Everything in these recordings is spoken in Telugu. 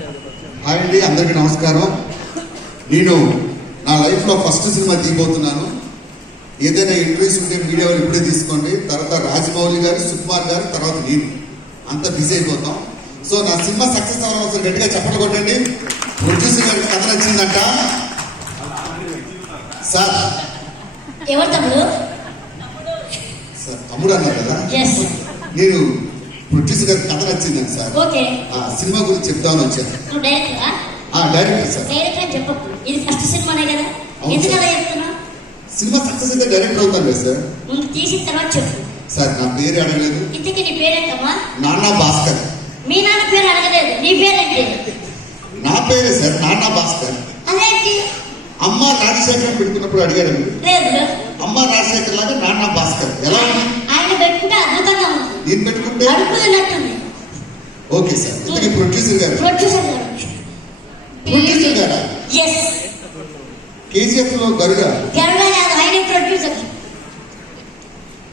హాయ్ అండి, అందరికీ నమస్కారం. నేను నా లైఫ్లో ఫస్ట్ సినిమా తీయబోతున్నాను. ఏదైనా ఇంటర్వ్యూస్ ఉంటే మీడియా వాళ్ళు ఇప్పుడే తీసుకోండి. తర్వాత రాజమౌళి గారు, సుకుమార్ గారు, తర్వాత నేను అంత బిజీ అయిపోతాం. సో నా సినిమా సక్సెస్ అవ్వాలని ఒకసారి గట్టిగా చప్పట్లు కొట్టండి. ప్రొడ్యూసర్ గారికి కథ నచ్చిందంట. సార్ ఎవరు తమ్ముడు? సార్ తమ్ముడు అన్నారు కదా, నేను ప్రొడ్యూసర్ గారికి కథ నచ్చిందండి సార్. సినిమా గురించి చెప్తామని వచ్చాను. Director sir. డైరెక్టర్ చెప్పు, ఇది ఫస్ట్ సినిమానే కదా, ఎందుకలా చెప్తున్నా? సినిమా సక్సెస్ అయితే డైరెక్టర్ అవుతాను కదా సార్. ముందు తీసిన తర్వాత చెప్పు. సార్ నా పేరు అడగలేదు. ఇంతకీ నీ పేరేంటమ్మా? నాన్న భాస్కర్. మీ నాన్న పేరు అడగలేదు, నీ పేరేంటి? నా పేరే సార్, నాన్న భాస్కర్. అదేంటి? అమ్మ రాజశేఖర్ పెట్టుకున్నప్పుడు అడిగాడు. లేదు, అమ్మ రాజశేఖర్ లాగా నాన్న భాస్కర్ ఎలా ఉంది? ఆయన పెట్టుకుంటే అద్భుతంగా ఉంది. నేను పెట్టుకుంటే అడుగుతున్నట్టుంది. Okay sir. ఇంతకీ ప్రొడ్యూసర్ గారు. ప్రొడ్యూసర్ గారు. ప్రొడ్యూసర్ గారా? ఎస్. కేజీఎఫ్ లో గరుడ కాదు, ఆయన ప్రొడ్యూసర్.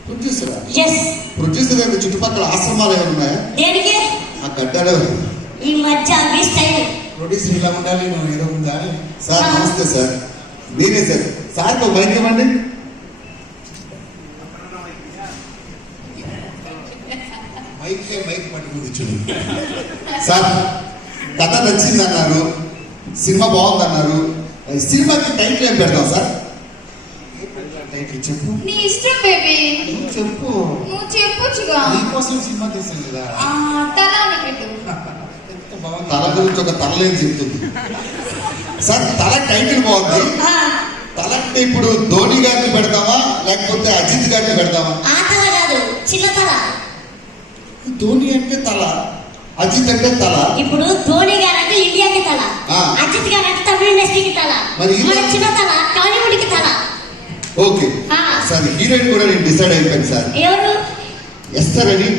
ప్రొడ్యూసరా? ఎస్. ప్రొడ్యూసర్ గారి చుట్టుపక్కల ఆశ్రమాలు ఏమైనా ఉన్నాయా? దేనికి? ఆ గడ్డాలు ఈ మధ్య అవి స్టైల్. ప్రొడ్యూసర్ ఇలా ఉండాలి, నువ్వు ఏదో ఉందా? సార్ నమస్తే సార్. నేనే సార్. సార్కి ఒక మైక్ ఇవ్వండి. మైక్ పట్టుకుంది చూడు. సార్ కథ నచ్చింది అన్నారు, సినిమా బాగుంది అన్నారు. సినిమాకి టైటిల్ ఏం పెడతాం సార్? టైటిల్ చెప్పు. నీ ఇష్టం బేబీ, చెప్పు. నువ్వు చెప్పొచ్చుగా. నీకోసం సినిమా తీసాను కదా. తల అని పెట్టు. తల గురించి ఒక తలలేని చెప్తుంది సార్. తల టైటిల్ బాగుంది. తల అంటే ఇప్పుడు ధోని గారిని పెడతావా లేకపోతే అజిత్ గారిని పెడతావా? ఆ తల కాదు, చిన్న తల. ధోని అంటే తల, అజిత్ అంటే తల. ఇప్పుడు ధోని గారు అంటే ఇండియాకి తల, అజిత్ గారు అంటే తమిళ ఇండస్ట్రీకి తల, మన చిన్న తల టాలీవుడ్ కి తల. Okay sir. హీరోయిన్ కూడా నేను డిసైడ్ అయిపోయాను సార్. ఎవరు? ఎస్తర్ అని.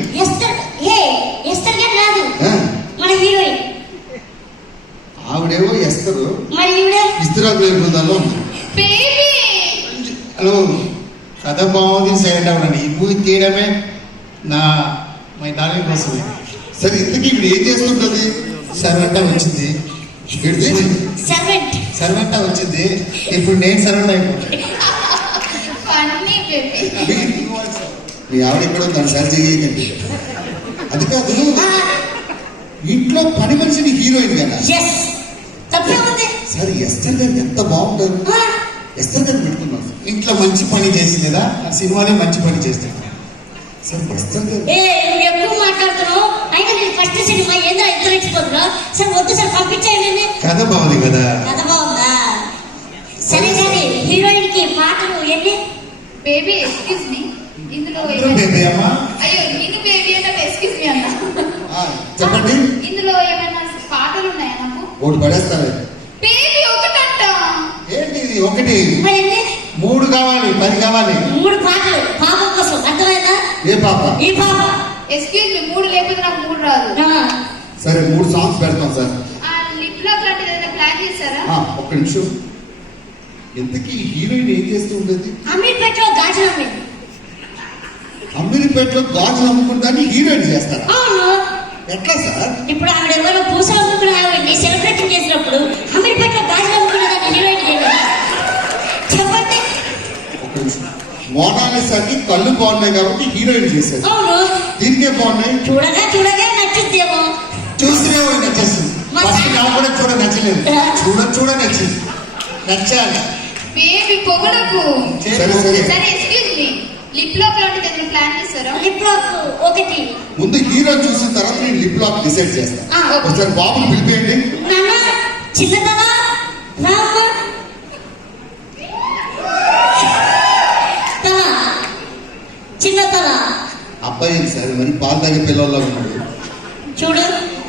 ఎస్తర్ గారు కాదు, మన హీరోయిన్. ఆవిడేమో ఎస్తరు, మరి ఈవిడే ఇస్తరాకు బృందాల్లో. హలో, కథ బాగుంది, సైలెంట్ అవ్వండి. ఈ మూవీ తీయడమే నా మై డార్లింగ్ కోసమే. సరే ఇంతకీ ఇప్పుడు ఏం చేస్తుంటది? సర్వెంటా వచ్చింది. సర్వెంటా వచ్చింది. ఇప్పుడు నేను సర్వెంట్ అయిపోతాను. మీ ఆవిడ ఇక్కడ దాన్ని సరి చేయకండి. అది కాదు, ఇంట్లో పని మనిషిని హీరోయిన్ కదా. సరే ఎస్తర్ గారు ఎంత బాగుంటారు. ఎస్తర్ గారు పెట్టుకున్నాం. ఇంట్లో మంచి పని చేసింది కదా, ఆ సినిమాలో మంచి పని చేస్తాను. సార్ ఎస్తర్ గారు ఎక్కువ మాట్లాడుతున్నావు. అయినా నేను ఫస్ట్ సినిమా ఏందో ఇద్దరు ఇచ్చిపోతున్నావు. సార్ వద్దు సార్, పంపించేయండి. కథ బాగుంది కదా. కథ బాగుందా? సరే సరే, హీరోయిన్ కి పాటలు ఎన్ని? బేబీ ఎక్స్క్యూజ్ మీ, ఇందులో బేబీ అమ్మా. అయ్యో నేను బేబీ అంటే ఎక్స్క్యూజ్ మీ అన్న. చెప్పండి. ఇందులో ఏమైనా పాటలు ఉన్నాయా నాకు? ఒకటి పడేస్తారు. బేబీ ఒకటంట. ఏంటి ఇది? ఒకటి 3 కావాలి, 10 కావాలి. 3 పాటలు పాప కోసం. అర్థమైందా? ఏ పాప? ఈ పాప. ఎక్స్క్యూజ్ మీ, 3 లేకపోతే నాకు 3 రాదు. సరే 3 సాంగ్స్ పెడతాం సార్. లిప్ లాక్ లాంటిది ఏదైనా ప్లాన్ చేశారా? ఒక్క నిమిషం. ఇంతకీ హీరోయిన్ ఏం చేస్తూ ఉండేది? అమీర్పేటలో గాజులు అమ్మేది. అమీర్పేటలో గాజులు అమ్ముకుంటాన్ని హీరోయిన్ చేస్తారా? ఎట్లా సార్? ఇప్పుడు ఆవిడ ఎవరో పూస అమ్ముకున్న ఆవిడని సెలబ్రేట్ చేసినప్పుడు అమీర్పేటలో గాజులు అమ్ముకున్నదాన్ని హీరోయిన్ చెప్పండి. ఒక్క నిమిషం. మోనాలిసాకి కళ్ళు బాగున్నాయి కాబట్టి హీరోయిన్ చేశారు. అవును. దీనికే బాగున్నాయి. చూడగా చూడగా నచ్చుద్దేమో. చూసినే నచ్చేస్తుంది. ఫస్ట్ నాకు కూడా చూడ నచ్చలేదు, చూడ నచ్చింది. నచ్చాలి. బేబీ పొగడకు. సరే ఎక్స్క్యూజ్ మీ, లిప్ లాక్ లాంటిది ఏదైనా ప్లాన్ చేశారా? లిప్ లాక్ ఒకటి. ముందు హీరో చూసిన తర్వాత నేను లిప్ లాక్ డిసైడ్ చేస్తాను. ఒకసారి బాబుని పిలిపేయండి. నాన్న చిన్నదనా రామ్మ తల, చిన్న తల. అబ్బాయి సార్ మరి పాలు తాగే పిల్లల్లో ఉన్నాడు. చూడు,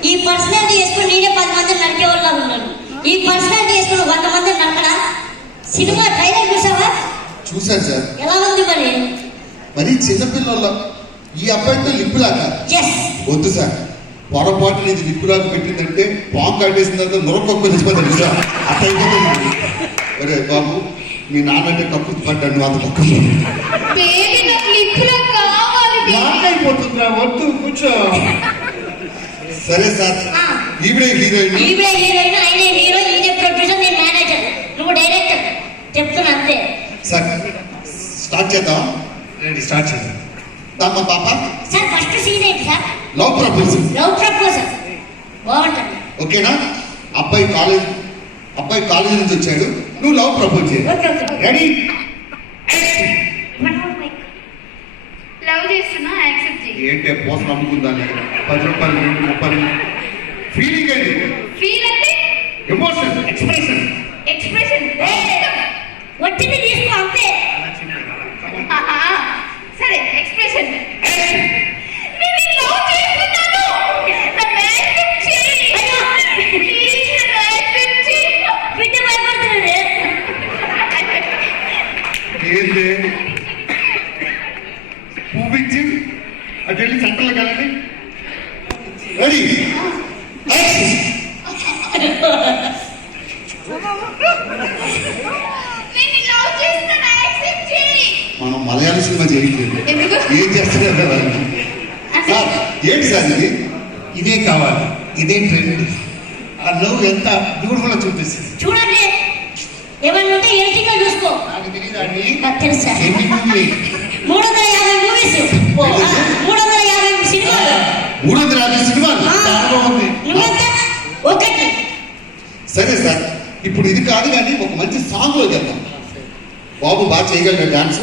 ఈ పర్సనాలిటీ వేసుకుని నేనే 10 మంది నడికే వాళ్ళ ఉన్నాడు. ఈ పర్సనాలిటీ వేసుకుని 100 మంది నడకడా? సినిమా ట్రైలర్ చూసావా? చూశాను సార్. ఎలా ఉంది మరి? మరి చిన్నపిల్లల్లో ఈ అబ్బాయితో లిప్పులాక వద్దు సార్. పొరపాటు ఇది లిప్పులాక పెట్టిందంటే పాము కట్టేసిన తర్వాత మురకొక్క నిలిచిపోతాడు సార్. అట్లా అయిపోతుంది. అరే బాబు, మీ నాన్నంటే కప్పు పడ్డాను, అంత పక్క అయిపోతుందిరా. వద్దు, కూర్చో. సరే సార్. ఈవిడే హీరోయిన్. ఈవిడే హీరోయిన్, ఆయనే హీరో, ఈయన ప్రొడ్యూసర్, నేను మేనేజర్, నువ్వు డైరెక్టర్. చెప్తున్నా అంతే. సార్ స్టార్ట్ చేద్దాం. రెడీ, స్టార్ట్ చేద్దాం. తమ పాప సార్ ఫస్ట్ సీన్ ఏంటి sir? Love proposal. Love proposal బాగుంటుంది. ఓకేనా? అబ్బాయి కాలేజ్ నుంచి వచ్చాడు, నువ్వు లవ్ ప్రపోజ్ చేయి. Okay okay. రెడీ? లవ్ చేస్తున్నా, యాక్సెప్ట్ చేయి. ఏంటే పోసం అమ్ముకుందా? 10 రూపాయలు, 20, 30. ఫీలింగ్ ఏంటి? ఫీల్ అంటే ఎమోషన్, ఎక్స్ప్రెషన్. ఎక్స్ప్రెషన్. వచ్చింది తీసుకో అంతే. సరే, ఎక్స్ప్రెషన్. నేను లవ్ చేస్తున్నాను, నన్ను యాక్సెప్ట్ చేయి. ప్లీజ్ నన్ను యాక్సెప్ట్ చేయి. బిడ్డ భయపడుతున్నాడు. ఏంటి? పువ్విచ్చి అటు వెళ్ళి సెంటర్లో కలండి. రెడీ? నేను లవ్ చేస్తున్నా, యాక్సెప్ట్ చేయి. మనం మలయాళ సినిమా చేయట్లేదు. ఎందుకు? ఏం చేస్తున్నారు? సార్ ఏంటి సార్ ఇది? ఇదే కావాలి, ఇదే ట్రెండ్. ఆ లవ్ ఎంత బ్యూటిఫుల్ చూపిస్తుంది. చూడండి, ఏమన్నా ఉంటే ఎడిటింగ్ లో చూసుకో. నాకు తెలియదు అని నాకు తెలుసు సార్. 350 మూవీస్, 350 సినిమాలు. 350 సినిమాలు. నువ్వెంత? ఒకటి. సరే సార్, ఇప్పుడు ఇది కాదు కానీ ఒక మంచి సాంగ్ లో వెళ్దాం. బాబు బాగా చేయగలరు డాన్స్.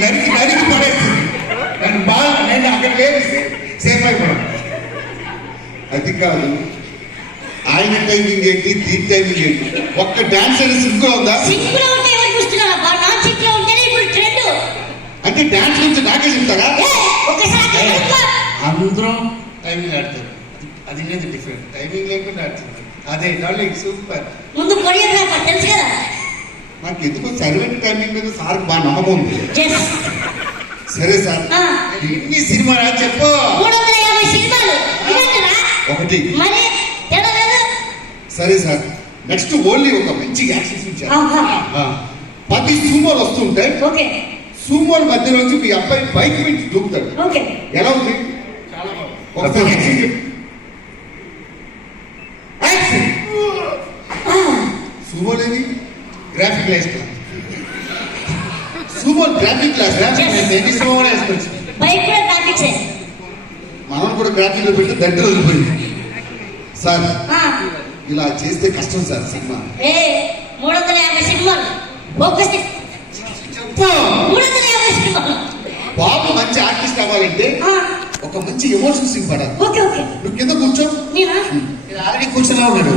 నరికి పడేస్తుంది. నేను అక్కడ లేదు, సేఫ్ అయిపోయాను. అది కాదు, ఆయన టైమింగ్ ఏంటి, దీని టైమింగ్ ఏంటి? ఒక్క డాన్స్ అనేది సింక్ ఉందా? సింక్ లో ఉంటే ఎవరు చూస్తున్నారా? నాన్ సింక్ లో ఉంటేనే ఇప్పుడు ట్రెండ్. అంటే డాన్స్ గురించి నాకే చెప్తారా? ఒకసారి అక్కడ కలుపుకో. అందరం టైమింగ్ ఆడతారు, అది లేదు డిఫరెంట్. టైమింగ్ లేకుండా ఆడుతుంది. అదే డార్లింగ్ సూపర్. ముందు కొరియోగ్రాఫర్ తెలుసు కదా. నాకు ఎందుకో సర్వెంట్ టైమింగ్ మీద సార్ బాగా నమ్మకం ఉంది. Yes. సరే సార్, ఎన్ని సినిమాలు చెప్పు. 350 సినిమాలు ఇవ్వండిరా. ఒకటి. మరి తెలలేదు. సరే సార్, నెక్స్ట్ ఓన్లీ ఒక మంచి యాక్షన్ ఇచ్చారు. ఆహా. 10 సూమోలు వస్తుంటాయి. ఓకే సూమోల మధ్యలోంచి మీ అబ్బాయి బైక్ మీద దూకుతాడు. ఓకే. ఎలా ఉంది? చాలా బాగుంది. ఒకసారి యాక్షన్ చెప్పు. యాక్షన్. సూమోలేవి graphic life Sumo graphic class. ఎన్ని సినిమాలు వేసుకోవచ్చు. బైక్ కూడా ట్రాఫిక్స్. మనం కూడా గ్రాఫిక్ లో పెట్టి దగ్గర వదిలిపోయింది. సార్ ఇలా చేస్తే కష్టం సార్ సినిమా. 350 సినిమాలు. ఒక్కటి చెప్పు. 350 సినిమాలు. బాబు మంచి ఆర్టిస్ట్ అవ్వాలంటే ఒక మంచి ఎమోషన్ సీన్ పడాలి. Okay okay. నువ్వు కింద కూర్చో. నేనా? ఆల్రెడీ కూర్చున్నా ఉన్నాడు.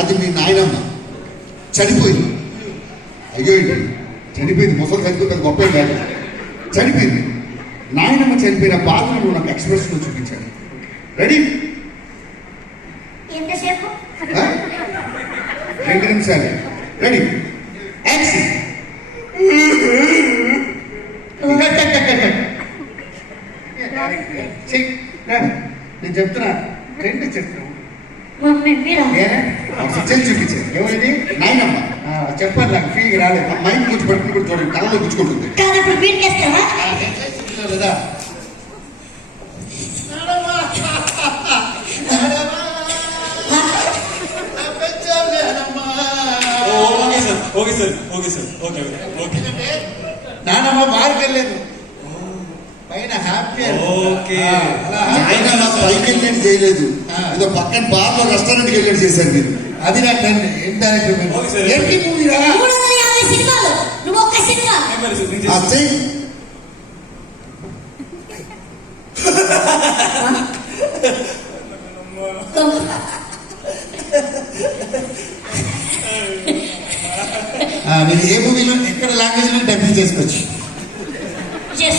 అది మీ నాయనమ్మ చనిపోయింది. అయ్యో చనిపోయింది, ముసలి చనిపోయింది, గొప్ప కాదు, చనిపోయింది. నాయనమ్మ చనిపోయిన బాధను నువ్వు నాకు ఎక్స్ప్రెషన్ చూపించాను. రెడీ? ఎంతసేపు? 2 నిమిషాలు. రెడీ? యాక్షన్. నేను చెప్తున్నా, ట్రెండ్ చెప్తున్నా. మమ్మీ మీరా? సిచ్యువేషన్ చూపించాను. ఏమైంది? నాయనమ్మ చెప్పాలి, నాకు ఫీల్ రాలేదు. మైండ్ కూర్చో పట్టుకుని కూడా చూడండి, కళ్ళలో గుచ్చుకుంటుంది. కాదు ఇప్పుడు బీర్కేస్తావా? లేదా okay sir, okay sir, okay okay. నానమ్మ బాగా వెళ్ళలేదు, పైన హ్యాపీ. ఓకే. ఆయన పైకి వెళ్ళి చేయలేదు, ఏదో పక్కన బార్లో రెస్టారెంట్కి వెళ్ళి చేశారు మీరు. అది నా ట్రెండ్. ఏం డైరెక్టర్ ఓకే సార్. ఏంటి మూవీ రా? 350 సినిమాలు. నువ్వు ఒక్క సినిమా. చెయ్యి. నేను ఏ మూవీలో ఎక్కడ లాంగ్వేజ్ లో డబ్బింగ్ చేసుకోవచ్చు. Yes.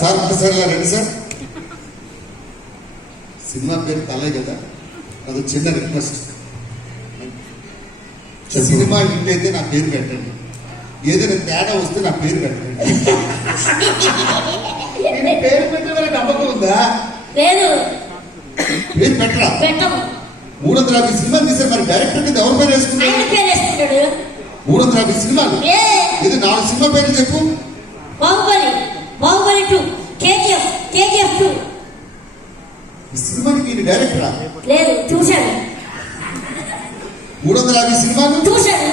సార్ ఒకసారి ఇలా రండి సార్. సినిమా పేరు తలే కదా, అది చిన్న రిక్వెస్ట్. చెప్పు. సినిమా హిట్ అయితే నా పేరు పెట్టండి, ఏదైనా తేడా వస్తే నా పేరు పెట్టండి. నేను పేరు పెట్టే వాళ్ళకి నమ్మకం ఉందా? లేదు, పేరు పెట్టరా? పెట్టము. 350 సినిమాలు తీసే మరి డైరెక్టర్ కింద ఎవరి పేరు ఆయన వేసుకున్నాడు? పేరు వేసుకుంటాడు. 350 సినిమాలు, ఏ ఇది 4 సినిమా పేర్లు చెప్పు. Baahubali, Baahubali 2, KGF, KGF 2. ఈ సినిమాకి ఈయన డైరెక్టరా? లేదు, చూశాడు 350 సినిమాలు చూశాడు.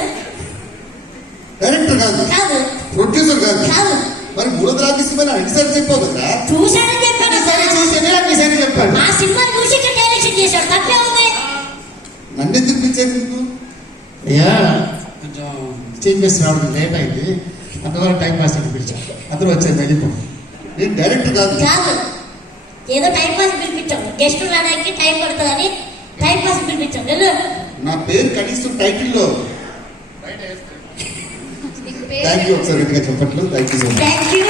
డైరెక్టర్ కాదు, కాదు ప్రొడ్యూసర్ కాదు. కాదు, మరి 350 సినిమాలు అన్నిసార్లు చెప్పావు కదరా? చూశాడని చెప్పాడు. సరే చూసేనే అన్నిసారి చెప్పాడు. ఆ సినిమా చూసి ఇక్కడ డైరెక్షన్ చేశాడు, తప్పే ఉంది. నన్ను ఎందుకు పిలిచారు నీకు? అయ్యా కొంచెం చేంజెస్ రావడం లేట్ అయింది, అందువల్ల టైం పాస్ అని పిలిచాను. అందరూ వచ్చారు వెళ్ళిపో. నేను డైరెక్టర్ కాదు. కాదు, ఏదో టైం పాస్ పిలిపించాము, గెస్ట్ రావడానికి టైం పడుతుందని టైం పాస్ పిలిపించాం. వెళ్ళు. నా పేరు కనీసం టైటిల్లో. థ్యాంక్ యూ, ఒకసారి గట్టిగా చెప్పట్లు. Thank you so much. Thank you.